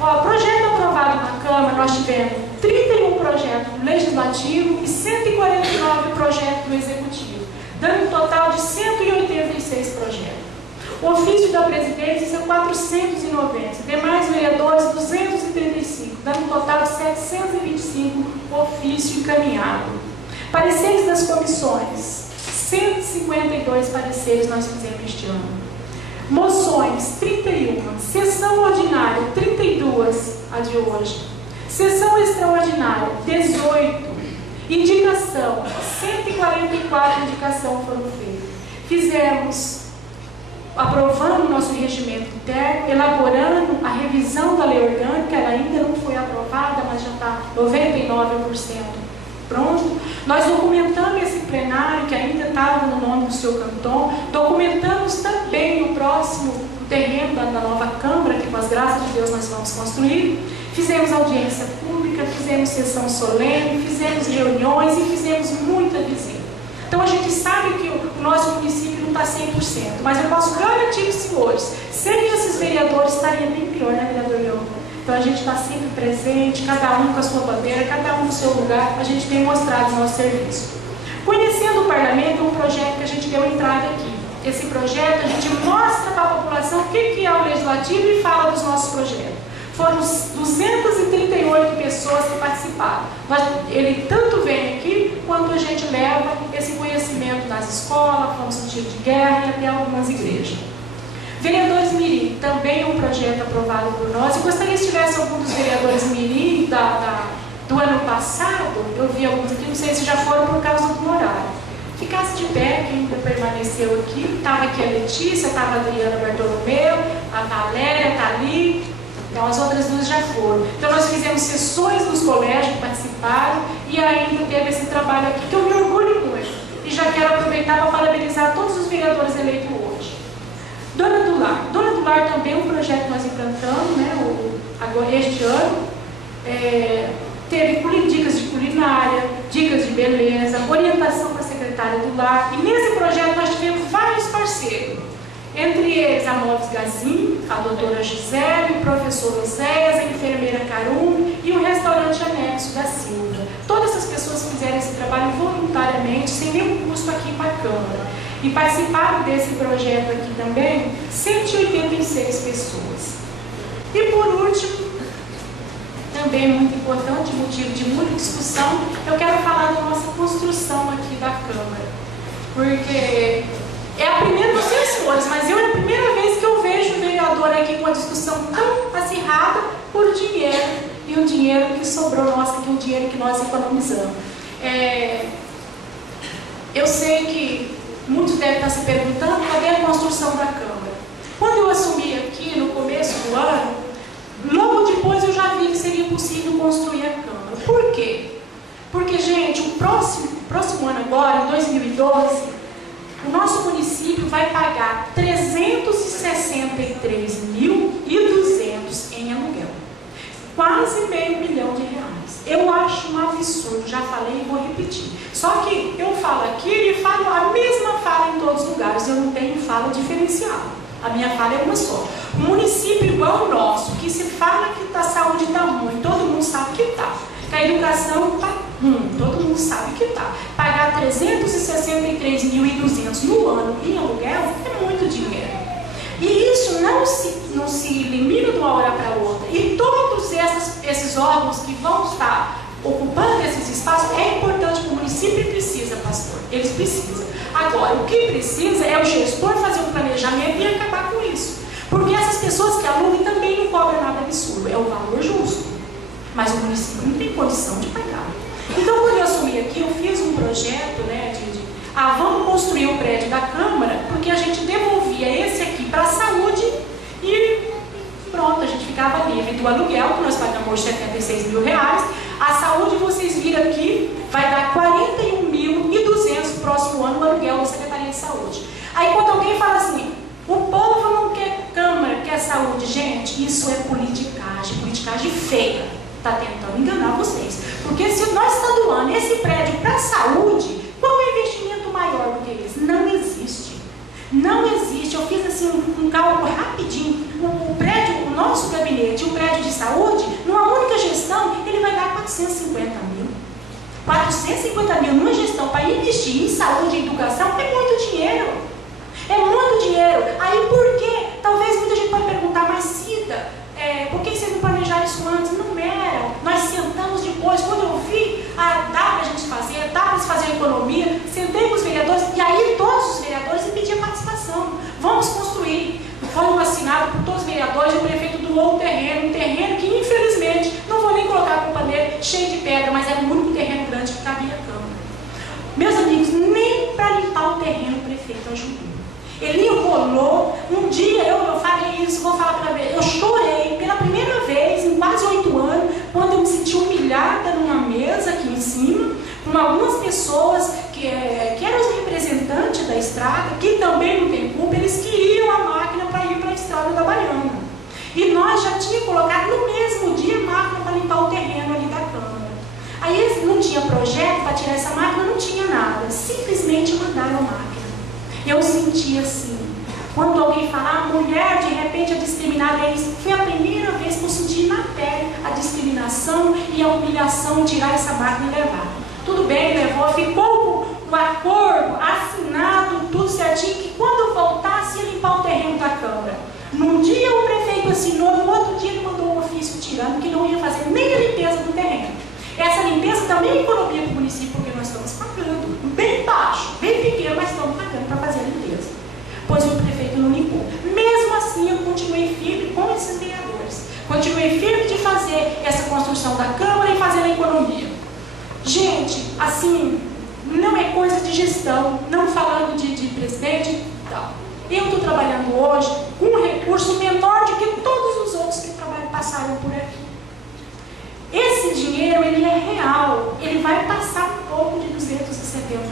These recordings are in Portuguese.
Ó, projeto aprovado na Câmara, nós tivemos 31 projetos do Legislativo e 149 projetos do Executivo, dando um total de 186 projetos. O ofício da presidência são 490, demais vereadores 235, dando um total de 725 ofício encaminhado. Pareceres das comissões, 152 pareceres nós fizemos este ano. Moções, 31. Sessão ordinária, 32, a de hoje. Sessão extraordinária, 18. Indicação, 144 indicações foram feitas. Aprovando o nosso regimento interno, elaborando a revisão da lei orgânica, ela ainda não foi aprovada, mas já está 99% pronto. Nós documentamos esse plenário, que ainda estava no nome do seu Canton, documentamos também o próximo terreno da nova Câmara, que com as graças de Deus nós vamos construir. Fizemos audiência pública, fizemos sessão solene, fizemos reuniões e fizemos muita visita. Então a gente sabe que o nosso município não está 100%, mas eu posso garantir que, senhores, sem esses vereadores estaria bem pior, né, vereador Leão? Então a gente está sempre presente, cada um com a sua bandeira, cada um no seu lugar, a gente tem mostrado o nosso serviço. Conhecendo o parlamento, é um projeto que a gente deu entrada aqui. Esse projeto a gente mostra para a população o que é o legislativo e fala dos nossos projetos. Foram 238 pessoas que participaram. Ele tanto vem aqui, quanto a gente leva esse conhecimento nas escolas, fomos no tiro de guerra e até algumas igrejas. Vereadores Mirim, também um projeto aprovado por nós. Eu gostaria que tivesse algum dos vereadores Mirim do ano passado, eu vi alguns aqui, não sei se já foram por causa do horário. Ficasse de pé, quem ainda permaneceu aqui, estava aqui a Letícia, estava a Adriana Bartolomeu, a Valéria está ali, então as outras duas já foram. Então nós fizemos sessões nos colégios que participaram e ainda teve esse trabalho aqui, que eu me orgulho muito. E já quero aproveitar para parabenizar todos os vereadores eleitos hoje. Dona do Lar. Dona do Lar também é um projeto que nós implantamos, né, este ano. Teve dicas de culinária, dicas de beleza, orientação para a secretária do Lar. E nesse projeto nós tivemos vários parceiros. Entre eles a Móveis Gazin, a doutora Gisele, o professor Oséias, a enfermeira Carum e o restaurante Anexo da Silva. Todas essas pessoas fizeram esse trabalho voluntariamente, sem nenhum custo aqui para a Câmara. E participaram desse projeto aqui também 186 pessoas. E por último, também muito importante, motivo de muita discussão, eu quero falar da nossa construção aqui da Câmara. Porque é a primeira, não sei senhores, mas é a primeira vez que eu vejo o vereador aqui com uma discussão tão acirrada por dinheiro, e um dinheiro que sobrou nosso, que é um dinheiro que nós economizamos. Eu sei que muitos devem estar se perguntando cadê a construção da Câmara. Quando eu assumi aqui no começo do ano, logo depois eu já vi que seria possível construir a Câmara. Por quê? Porque, gente, o próximo ano agora, em 2012, o nosso município vai pagar 363.200 em aluguel. Quase R$500 mil. Eu acho um absurdo, já falei e vou repetir. Só que eu falo aqui e falo a mesma fala em todos os lugares, eu não tenho fala diferenciada. A minha fala é uma só. Um município igual o nosso, que se fala que a saúde está ruim, todo mundo sabe que está. Que a educação está ruim, todo mundo sabe que está. Pagar 363.200 no ano em aluguel é muito dinheiro. E isso não se elimina de uma hora para outra. E todos esses órgãos que vão estar ocupando esses espaços, é importante que o município precisa, pastor. Eles precisam. Agora, o que precisa é o gestor fazer um planejamento e acabar com isso. Porque essas pessoas que alugam também não cobram nada absurdo. É o valor justo. Mas o município não tem condição de pagar. Então, quando eu assumi aqui, eu fiz um projeto, né, vamos construir o prédio da Câmara, porque a gente devolvia esse aqui para a saúde e pronto, a gente ficava livre do aluguel, que nós pagamos R$76 mil. A saúde, vocês viram aqui, vai dar R$41.200 no próximo ano, o aluguel da Secretaria de Saúde. Aí quando alguém fala assim, o povo não quer Câmara, quer saúde, gente, isso é politicagem feia. Está tentando enganar vocês. Porque se nós estamos doando esse prédio para a saúde, qual é o investimento maior do que esse? Não existe. Não existe, eu fiz assim um cálculo rapidinho, o prédio, o nosso gabinete, o prédio de saúde, numa única gestão, ele vai dar 450 mil. 450 mil numa gestão para investir em saúde e educação é muito dinheiro. É muito dinheiro. Aí por quê? Talvez muita gente pode perguntar, mas Cida, por que vocês não planejaram isso antes? Não era. Nós sentamos depois, quando eu vi, dá para a gente fazer, dá para se fazer a economia, sentei com os vereadores, e aí todos os vereadores me pediam participação. Vamos construir. Foi um assinado por todos os vereadores, o prefeito doou um terreno que infelizmente, não vou nem colocar a culpa nele, cheio de pedra, mas era o único terreno grande que cabia a Câmara. Meus amigos, nem para limpar o terreno o prefeito ajudou. Ele enrolou. Um dia eu falei isso, vou falar para ver. Eu chorei pela primeira vez em quase 8 anos, quando eu me senti humilhada numa mesa aqui em cima, com algumas pessoas que eram os representantes da estrada, que também não tem culpa, eles queriam a máquina para ir para a estrada da Baiana. E nós já tínhamos colocado no mesmo dia a máquina para limpar o terreno ali da Câmara. Aí eles não tinha projeto para tirar essa máquina, não tinha nada. Simplesmente mandaram a máquina. Eu senti assim, quando alguém fala, mulher de repente é discriminada, foi a primeira vez que eu senti na pele a discriminação e a humilhação de tirar essa máquina e levar. Tudo bem, levou, ficou o acordo assinado, tudo certinho, que quando voltasse ia limpar o terreno da Câmara. Num dia o prefeito assinou, no outro dia ele mandou um ofício tirando que não ia fazer nem a limpeza do terreno. Essa limpeza também é economia para o município, porque nós estamos pagando, bem baixo, bem pequeno, mas estamos pagando para fazer a limpeza. Pois o prefeito não limpou. Mesmo assim, eu continuei firme com esses vereadores. Continuei firme de fazer essa construção da Câmara e fazer a economia. Gente, assim, não é coisa de gestão, não falando de presidente e tal. Eu estou trabalhando hoje com um recurso menor do que todos os outros que passaram por aqui. Esse dinheiro, ele é real, ele vai passar um pouco de 270 mil.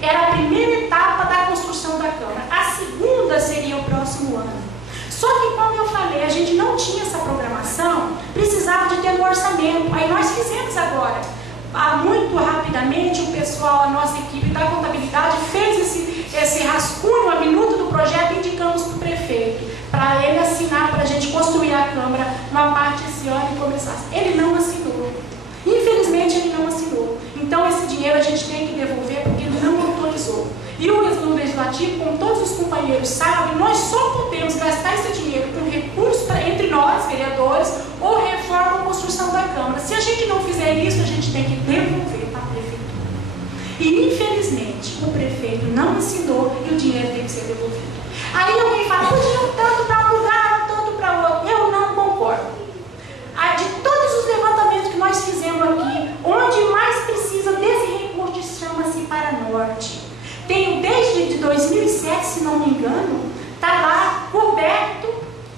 Era a primeira etapa da construção da Câmara. A segunda seria o próximo ano. Só que, como eu falei, a gente não tinha essa programação, precisava de ter um orçamento. Aí nós fizemos agora. Muito rapidamente, o pessoal, a nossa equipe da contabilidade, fez esse rascunho, a minuta do projeto, e indicamos para o prefeito, para ele assinar, para a gente construir a Câmara uma parte esse ano e começar. Ele não assinou. Infelizmente, ele não assinou. Então, esse dinheiro a gente tem que devolver porque ele não autorizou. E o Legislativo, como todos os companheiros sabem, nós só podemos gastar esse dinheiro com recursos entre nós, vereadores, ou reforma ou construção da Câmara. Se a gente não fizer isso, a gente tem que devolver para a Prefeitura. E, infelizmente, o prefeito não assinou e o dinheiro tem que ser devolvido. Aí alguém fala, podiam tanto para um lugar, tanto para outro. Eu não concordo. De todos os levantamentos que nós fizemos aqui, onde mais precisa desse recurso chama-se Paranorte. Tenho desde 2007, se não me engano, está lá coberto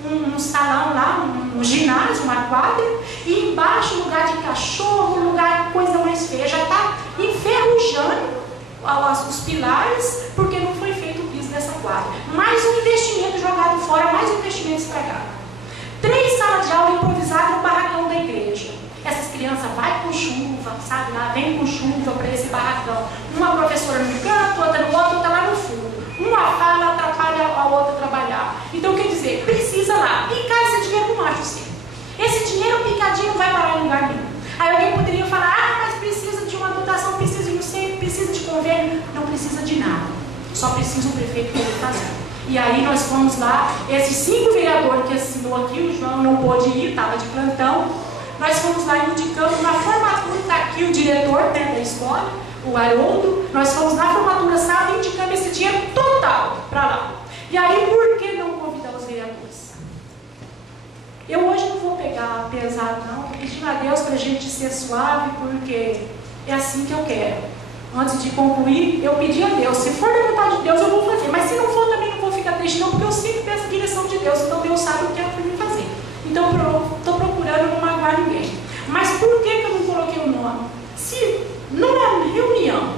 um salão lá, um ginásio, uma quadra, e embaixo lugar de cachorro, lugar de coisa mais feia. Já está enferrujando os pilares, porque não foi feito o piso dessa quadra. Mais um investimento jogado fora, mais um investimento estragado. 3 salas de aula improvisadas no barracão da igreja. Essas crianças vão com chuva, sabe lá, vem com chuva para esse barracão. Uma professora no canto, outra no outro, outra lá no fundo. Uma fala, atrapalha a outra trabalhar. Então, quer dizer, precisa lá picar esse dinheiro com macho seco. Esse dinheiro picadinho não vai parar em lugar nenhum. Aí alguém poderia falar, mas precisa de uma dotação, precisa de um centro, precisa de convênio. Não precisa de nada. Só precisa o prefeito poder fazer. E aí nós fomos lá, esses 5 vereadores que assinou aqui, o João não pôde ir, estava de plantão. Nós fomos lá e indicamos na formatura, está aqui o diretor da escola, o Haroldo. Nós fomos na formatura, sabe, indicando esse dinheiro total para lá. E aí, por que não convidar os vereadores? Eu hoje não vou pegar pesado, não, pedindo a Deus para a gente ser suave, porque é assim que eu quero. Antes de concluir, eu pedi a Deus, se for da vontade de Deus, eu vou fazer. Mas se não for, também não vou ficar triste, não, porque eu sempre peço a direção de Deus, então Deus sabe o que é para mim fazer. Então, eu estou procurando não magoar ninguém. Mas por que eu não coloquei o nome? Se numa reunião,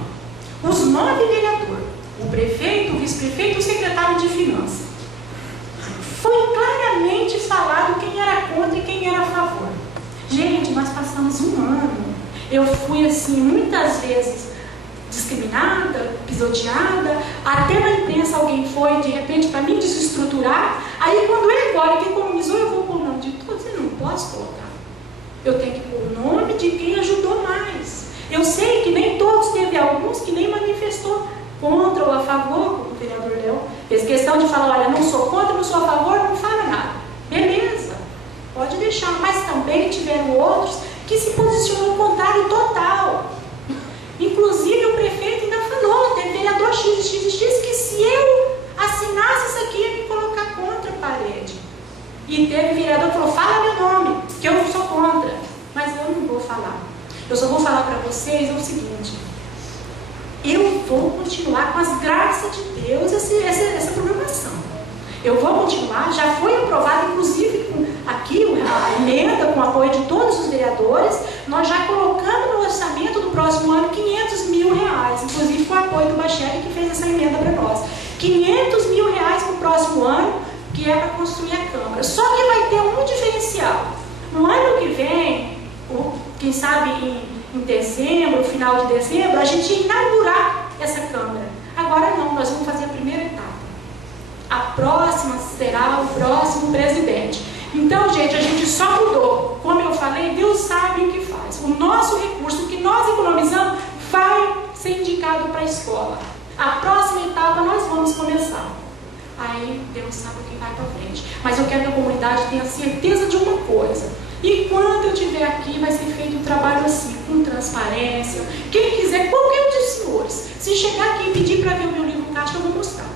os 9 vereadores, o prefeito, o vice-prefeito e o secretário de finanças, foi claramente falado quem era contra e quem era a favor. Gente, nós passamos um ano. Eu fui assim, muitas vezes, discriminada, pisoteada, até na imprensa alguém foi, de repente, para me desestruturar. Aí quando ele agora que economizou, eu vou pôr o nome de todos, eu não posso colocar. Eu tenho que pôr o nome de quem ajudou mais. Eu sei que nem todos, teve alguns que nem manifestou contra ou a favor, como o vereador Léo fez questão de falar, olha, não sou contra, não sou a favor, não fala nada. Beleza, pode deixar, mas também tiveram outros que se posicionou contrário total. Inclusive o prefeito ainda falou, tem vereador X que se eu assinasse isso aqui, ia me colocar contra a parede. E teve vereador que falou, fala meu nome, que eu não sou contra. Mas eu não vou falar. Eu só vou falar para vocês o seguinte, eu vou continuar com as graças de Deus essa programação. Eu vou continuar, já foi aprovado, inclusive aqui a emenda com o apoio de todos os vereadores, nós já colocamos no orçamento do próximo ano 500 mil reais, inclusive com o apoio do Bacheri que fez essa emenda para nós. 500 mil reais no próximo ano, que é para construir a Câmara. Só que vai ter um diferencial. No ano que vem, quem sabe em dezembro, final de dezembro, a gente ia inaugurar essa Câmara. Agora não, nós vamos fazer a primeira etapa. A próxima será o próximo presidente. Então, gente, a gente só mudou. Como eu falei, Deus sabe o que faz. O nosso recurso, o que nós economizamos, vai ser indicado para a escola. A próxima etapa nós vamos começar. Aí Deus sabe o que vai para frente. Mas eu quero que a comunidade tenha certeza de uma coisa. E quando eu estiver aqui, vai ser feito um trabalho assim, com transparência. Quem quiser, qualquer um dos senhores, se chegar aqui e pedir para ver o meu livro caixa, eu vou mostrar.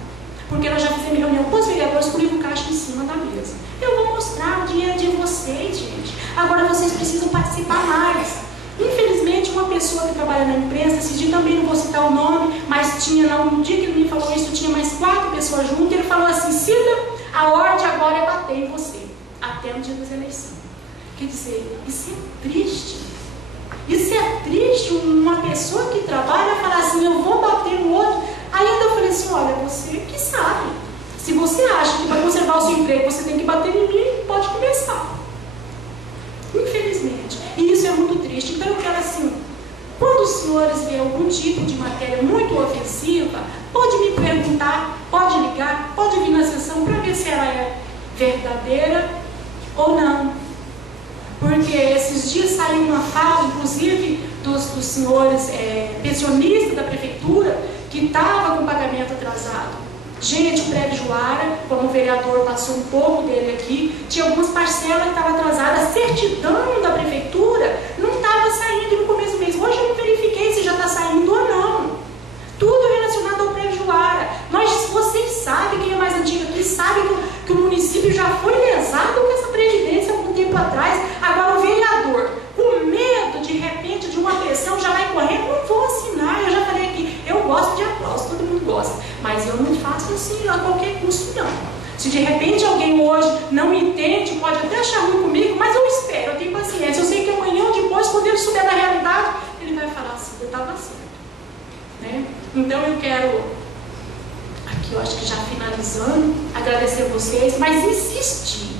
Porque nós já fizemos reunião com os vereadores com o livro caixa em cima da mesa. Eu vou mostrar, o dinheiro é de vocês, gente. Agora vocês precisam participar mais. Infelizmente, uma pessoa que trabalha na imprensa, esse dia também não vou citar o nome, mas tinha, no dia que ele me falou isso, tinha mais 4 pessoas juntas, ele falou assim, Cida, a ordem agora é bater em você, até no dia das eleições. Quer dizer, isso é triste. Isso é triste, uma pessoa que trabalha falar assim, eu vou bater no outro. Ainda eu falei assim, olha, você que sabe. Se você acha que para conservar o seu emprego você tem que bater em mim, pode começar. Infelizmente. E isso é muito triste. Então eu quero assim, quando os senhores verem algum tipo de matéria muito ofensiva, pode me perguntar, pode ligar, pode vir na sessão para ver se ela é verdadeira ou não. Porque esses dias saiu uma fala, inclusive, dos senhores pensionistas da prefeitura, que estava com pagamento atrasado. Gente, o prédio Juara, como o vereador passou um pouco dele aqui, tinha algumas parcelas que estavam atrasadas. A certidão da prefeitura não estava saindo no começo do mês. Hoje eu não verifiquei se já está saindo ou não. Tudo relacionado ao prédio Juara. Vocês sabem, quem é mais antigo aqui, sabe que o município já foi lesado com essa previdência há algum tempo atrás. Agora o vereador, com medo de repente de uma pressão, já vai correndo, não vou assinar. Eu já falei aqui, eu gosto de aplauso, todo mundo gosta, mas eu não faço assim a qualquer custo não. Se de repente alguém hoje não me entende, pode até achar ruim comigo, mas eu espero, eu tenho paciência. Eu sei que amanhã ou depois, quando ele souber da realidade, ele vai falar assim, eu estava certo, né? Então eu quero, aqui eu acho que já finalizando, agradecer a vocês, mas insistir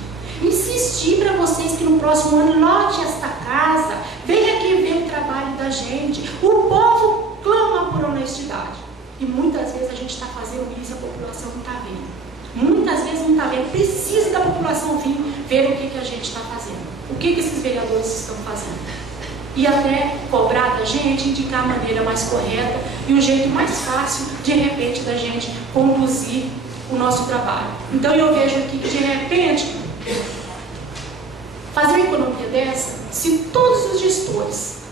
para vocês que no próximo ano lote esta casa, venha aqui ver o trabalho da gente. O povo clama por honestidade e muitas vezes a gente está fazendo isso e a população não está vendo. Muitas vezes não está vendo, precisa da população vir ver o que a gente está fazendo, o que esses vereadores estão fazendo. E até cobrar da gente, indicar a maneira mais correta e o jeito mais fácil, de repente, da gente conduzir o nosso trabalho. Então eu vejo aqui que, de repente, fazer uma economia dessa, se todos os gestores,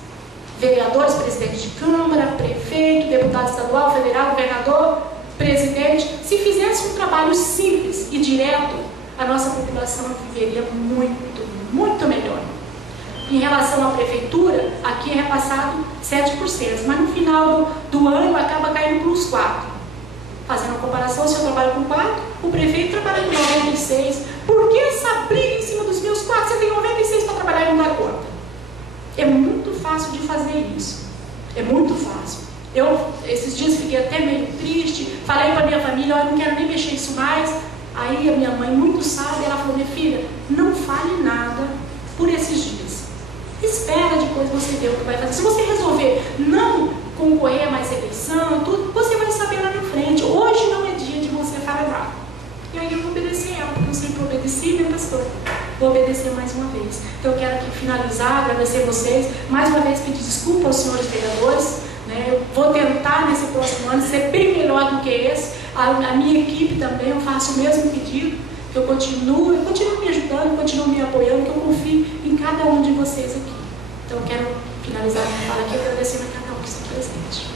vereadores, presidente de Câmara, prefeito, deputado estadual, federal, governador, presidente, se fizesse um trabalho simples e direto, a nossa população viveria muito, muito melhor. Em relação à prefeitura, aqui é repassado 7%, mas no final do ano acaba caindo para os 4%. Fazendo a comparação, se eu trabalho com 4%, o prefeito trabalha com 96%. Por que essa briga em cima dos meus 4%? Você tem 96% para trabalhar e não dá conta. É muito fácil de fazer isso. É muito fácil. Eu, esses dias, fiquei até meio triste. Falei para a minha família, eu não quero nem mexer isso mais. Aí a minha mãe, muito sábia, ela falou, minha filha, não fale nada por esses dias. Espera depois você ver o que vai fazer. Se você resolver não concorrer a mais eleição, tudo, você vai saber lá na frente. Hoje não é dia de você falar. E aí eu vou obedecer ela, porque eu sempre obedeci, né, pastor? Vou obedecer mais uma vez. Então eu quero aqui finalizar, agradecer vocês, mais uma vez pedir desculpa aos senhores vereadores, né? Eu vou tentar nesse próximo ano ser bem melhor do que esse. A minha equipe também, eu faço o mesmo pedido, que eu continuo me ajudando, continuo me apoiando, que eu confio em cada um de vocês aqui. Então eu quero finalizar minha fala aqui agradecendo a cada um que está presente.